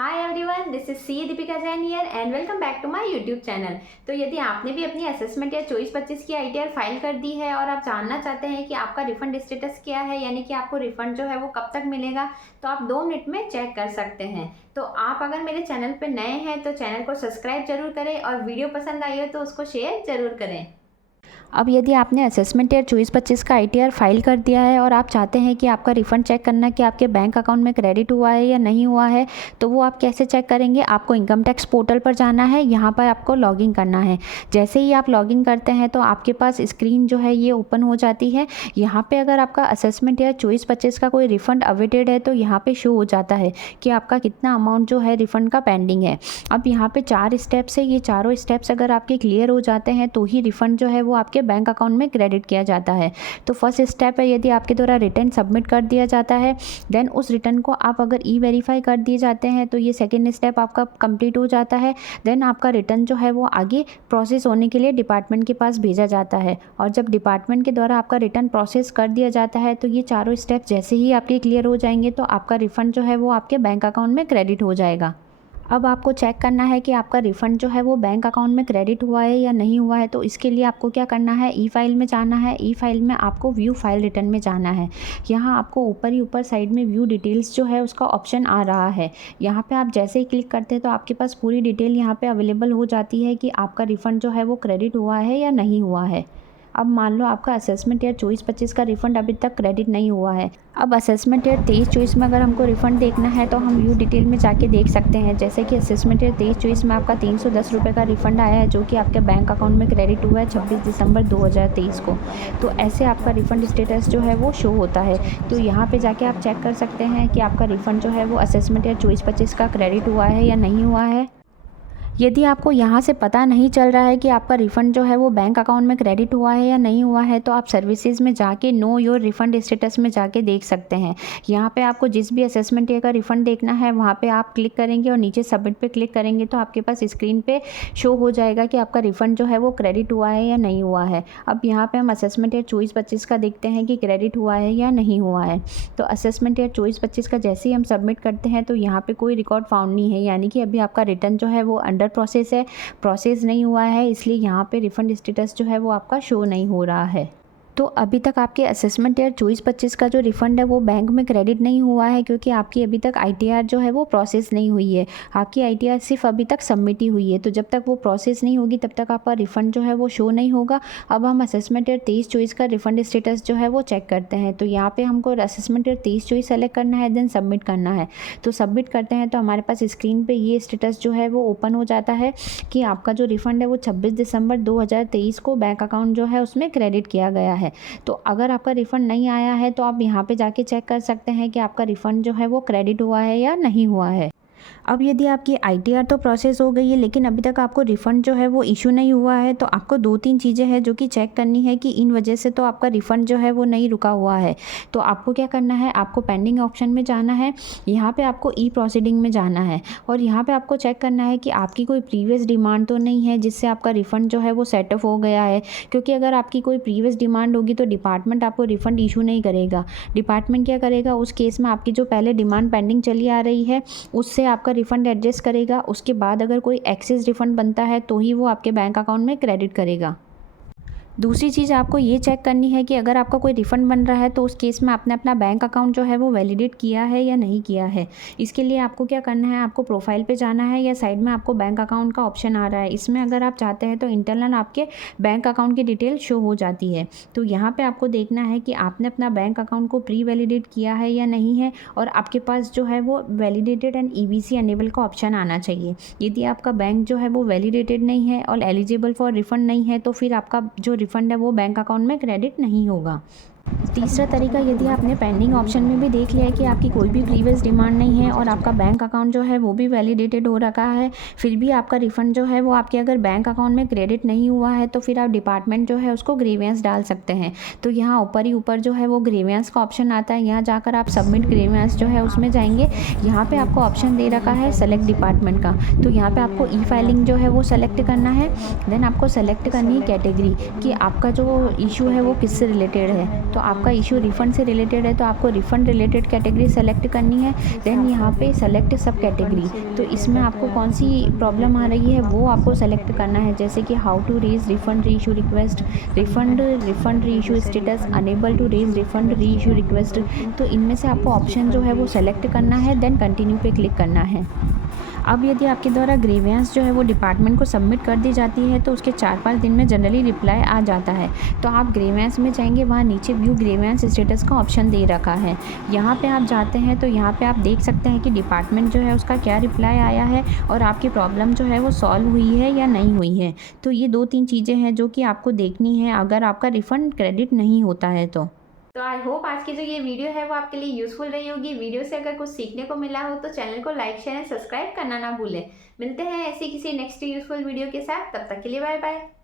Hi everyone, this is C Deepika Jain here and welcome back to my YouTube channel. तो यदि आपने भी अपनी असेसमेंट या 24-25 की आईटीआर फाइल कर दी है और आप जानना चाहते हैं कि आपका रिफंड स्टेटस क्या है, यानी कि आपको रिफंड जो है वो कब तक मिलेगा, तो आप 2 मिनट में चेक कर सकते हैं। तो आप अगर मेरे चैनल पर नए हैं तो चैनल को सब्सक्राइब जरूर करें और वीडियो पसंद आई हो तो उसको शेयर जरूर करें। अब यदि आपने असेसमेंट ईयर 24-25 का आईटीआर फाइल कर दिया है और आप चाहते हैं कि आपका रिफ़ंड चेक करना कि आपके बैंक अकाउंट में क्रेडिट हुआ है या नहीं हुआ है, तो वो आप कैसे चेक करेंगे। आपको इनकम टैक्स पोर्टल पर जाना है, यहाँ पर आपको लॉगिन करना है। जैसे ही आप लॉगिन करते हैं तो आपके पास स्क्रीन जो है ये ओपन हो जाती है। यहाँ पर अगर आपका असेसमेंट ईयर 24-25 का कोई रिफ़ंड अवेटेड है तो यहाँ पर शो हो जाता है कि आपका कितना अमाउंट जो है रिफ़ंड का पेंडिंग है। अब यहाँ पर 4 स्टेप्स है, ये चारों स्टेप्स अगर आपके क्लियर हो जाते हैं तो ही रिफ़ंड जो है वो आपके बैंक अकाउंट में क्रेडिट किया जाता है। तो फर्स्ट स्टेप है, यदि आपके द्वारा रिटर्न सबमिट कर दिया जाता है, देन उस रिटर्न को आप अगर ई वेरीफाई कर दिए जाते हैं तो ये सेकंड स्टेप आपका कंप्लीट हो जाता है। देन आपका रिटर्न जो है वो आगे प्रोसेस होने के लिए डिपार्टमेंट के पास भेजा जाता है, और जब डिपार्टमेंट के द्वारा आपका रिटर्न प्रोसेस कर दिया जाता है तो ये चारों स्टेप जैसे ही आपके क्लियर हो जाएंगे तो आपका रिफंड जो है वो आपके बैंक अकाउंट में क्रेडिट हो जाएगा। अब आपको चेक करना है कि आपका रिफ़ंड जो है वो बैंक अकाउंट में क्रेडिट हुआ है या नहीं हुआ है। तो इसके लिए आपको क्या करना है, ई फाइल में जाना है। ई फाइल में आपको व्यू फाइल रिटर्न में जाना है। यहाँ आपको ऊपर साइड में व्यू डिटेल्स जो है उसका ऑप्शन आ रहा है। यहाँ पे आप जैसे ही क्लिक करते हैं तो आपके पास पूरी डिटेल यहाँ पे अवेलेबल हो जाती है कि आपका रिफ़ंड जो है वो क्रेडिट हुआ है या नहीं हुआ है। अब मान लो आपका असेसमेंट ईयर 24-25 का रिफ़ंड अभी तक क्रेडिट नहीं हुआ है। अब असेसमेंट ईयर 23-24 में अगर हमको रिफ़ंड देखना है तो हम व्यू डिटेल में जाके देख सकते हैं। जैसे कि असेसमेंट ईयर 23-24 में आपका 310 रुपये का रिफ़ंड आया है, जो कि आपके बैंक अकाउंट में क्रेडिट हुआ है 26 दिसंबर 2023 को। तो ऐसे आपका रिफ़ंड स्टेटस जो है वो शो होता है। तो यहाँ पर जाके आप चेक कर सकते हैं कि आपका रिफ़ंड जो है वो असेसमेंट ईयर 24-25 का क्रेडिट हुआ है या नहीं हुआ है। यदि आपको यहाँ से पता नहीं चल रहा है कि आपका रिफ़ंड जो है वो बैंक अकाउंट में क्रेडिट हुआ है या नहीं हुआ है, तो आप सर्विसेज में जाके नो योर रिफ़ंड स्टेटस में जाके देख सकते हैं। यहाँ पे आपको जिस भी असेसमेंट ईयर का रिफ़ंड देखना है वहाँ पे आप क्लिक करेंगे और नीचे सबमिट पे क्लिक करेंगे तो आपके पास स्क्रीन पे शो हो जाएगा कि आपका रिफ़ंड जो है वो क्रेडिट हुआ है या नहीं हुआ है। अब यहाँ पर हम असेसमेंट ईयर 24-25 का देखते हैं कि क्रेडिट हुआ है या नहीं हुआ है। तो असेसमेंट ईयर 24-25 का जैसे ही हम सबमिट करते हैं तो यहाँ पर कोई रिकॉर्ड फाउंड नहीं है, यानी कि अभी आपका रिटर्न जो है वो अंडर प्रोसेस है, प्रोसेस नहीं हुआ है, इसलिए यहाँ पे रिफ़ंड स्टेटस जो है वो आपका शो नहीं हो रहा है। तो अभी तक आपके असेसमेंट ईयर 24-25 का जो रिफ़ंड है वो बैंक में क्रेडिट नहीं हुआ है, क्योंकि आपकी अभी तक आईटीआर जो है वो प्रोसेस नहीं हुई है। आपकी आईटीआर सिर्फ अभी तक सबमिट ही हुई है, तो जब तक वो प्रोसेस नहीं होगी तब तक आपका रिफ़ंड जो है वो शो नहीं होगा। अब हम असेसमेंट ईयर 23-24 का रिफ़ंड स्टेटस जो है वो चेक करते हैं। तो यहाँ पर हमको असेसमेंट ईयर 23-24 सेलेक्ट करना है, देन सबमिट करना है। तो सबमिट करते हैं तो हमारे पास स्क्रीन पर ये स्टेटस जो है वो ओपन हो जाता है कि आपका जो रिफ़ंड है वो 26 दिसंबर 2023 को बैंक अकाउंट जो है उसमें क्रेडिट किया गया है। तो अगर आपका रिफ़ंड नहीं आया है तो आप यहाँ पे जाके चेक कर सकते हैं कि आपका रिफ़ंड जो है वो क्रेडिट हुआ है या नहीं हुआ है। अब यदि आपकी आईटीआर तो प्रोसेस हो गई है लेकिन अभी तक आपको रिफ़ंड जो है वो इशू नहीं हुआ है, तो आपको 2-3 चीज़ें हैं जो कि चेक करनी है कि इन वजह से तो आपका रिफ़ंड जो है वो नहीं रुका हुआ है। तो आपको क्या करना है, आपको पेंडिंग ऑप्शन में जाना है। यहाँ पे आपको ई प्रोसीडिंग में जाना है और यहाँ पे आपको चेक करना है कि आपकी कोई प्रीवियस डिमांड तो नहीं है जिससे आपका रिफ़ंड जो है वो सेट ऑफ हो गया है। क्योंकि अगर आपकी कोई प्रीवियस डिमांड होगी तो डिपार्टमेंट आपको रिफ़ंड इशू नहीं करेगा। डिपार्टमेंट क्या करेगा, उस केस में आपकी जो पहले डिमांड पेंडिंग चली आ रही है उससे आपका रिफ़ंड एडजस्ट करेगा। उसके बाद अगर कोई एक्सेस रिफ़ंड बनता है तो ही वो आपके बैंक अकाउंट में क्रेडिट करेगा। दूसरी चीज़ आपको ये चेक करनी है कि अगर आपका कोई रिफ़ंड बन रहा है तो उस केस में आपने अपना बैंक अकाउंट जो है वो वैलिडेट किया है या नहीं किया है। इसके लिए आपको क्या करना है, आपको प्रोफाइल पे जाना है या साइड में आपको बैंक अकाउंट का ऑप्शन आ रहा है, इसमें अगर आप चाहते हैं तो इंटरनल आपके बैंक अकाउंट की डिटेल शो हो जाती है। तो यहाँ पर आपको देखना है कि आपने अपना बैंक अकाउंट को प्री वैलिडेट किया है या नहीं है, और आपके पास जो है वो वैलिडेटेड एंड ईबीसी अनेबल का ऑप्शन आना चाहिए। यदि आपका बैंक जो है वो वैलिडेटेड नहीं है और एलिजिबल फॉर रिफ़ंड नहीं है तो फिर आपका जो रिफ़ंड है वो बैंक अकाउंट में क्रेडिट नहीं होगा। तीसरा तरीका, यदि आपने पेंडिंग ऑप्शन में भी देख लिया है कि आपकी कोई भी प्रीवियस डिमांड नहीं है और आपका बैंक अकाउंट जो है वो भी वैलिडेटेड हो रखा है, फिर भी आपका रिफ़ंड जो है वो आपके अगर बैंक अकाउंट में क्रेडिट नहीं हुआ है, तो फिर आप डिपार्टमेंट जो है उसको ग्रीवियंस डाल सकते हैं। तो यहाँ ऊपर जो है वो ग्रीवियंस का ऑप्शन आता है, यहाँ जाकर आप सबमिट ग्रीवियंस जो है उसमें जाएंगे। यहाँ पर आपको ऑप्शन दे रखा है सेलेक्ट डिपार्टमेंट का, तो यहाँ पर आपको ई फाइलिंग जो है वो सेलेक्ट करना है। देन आपको सेलेक्ट करनी है कैटेगरी कि आपका जो इशू है वो किससे रिलेटेड है। तो आपका इशू रिफ़ंड से रिलेटेड है तो आपको रिफ़ंड रिलेटेड कैटेगरी सेलेक्ट करनी है। देन यहाँ पे सेलेक्ट सब कैटेगरी, तो इसमें आपको कौन सी प्रॉब्लम आ रही है वो आपको सेलेक्ट करना है, जैसे कि how to raise refund re issue request, refund re issue status, unable to raise refund re issue request. तो इनमें से आपको ऑप्शन जो है वो सेलेक्ट करना है, देन कंटिन्यू पे क्लिक करना है। अब यदि आपके द्वारा ग्रीवेंस जो है वो डिपार्टमेंट को सबमिट कर दी जाती है तो उसके 4-5 दिन में जनरली रिप्लाई आ जाता है। तो आप ग्रीवेंस में जाएंगे, वहाँ नीचे व्यू ग्रीवेंस स्टेटस का ऑप्शन दे रखा है, यहाँ पे आप जाते हैं तो यहाँ पे आप देख सकते हैं कि डिपार्टमेंट जो है उसका क्या रिप्लाई आया है और आपकी प्रॉब्लम जो है वो सॉल्व हुई है या नहीं हुई है। तो ये 2-3 चीज़ें हैं जो कि आपको देखनी है अगर आपका रिफ़ंड क्रेडिट नहीं होता है तो आई होप आज की जो ये वीडियो है वो आपके लिए यूजफुल रही होगी। वीडियो से अगर कुछ सीखने को मिला हो तो चैनल को लाइक शेयर एंड सब्सक्राइब करना ना भूलें। मिलते हैं ऐसी किसी नेक्स्ट यूजफुल वीडियो के साथ, तब तक के लिए बाय बाय।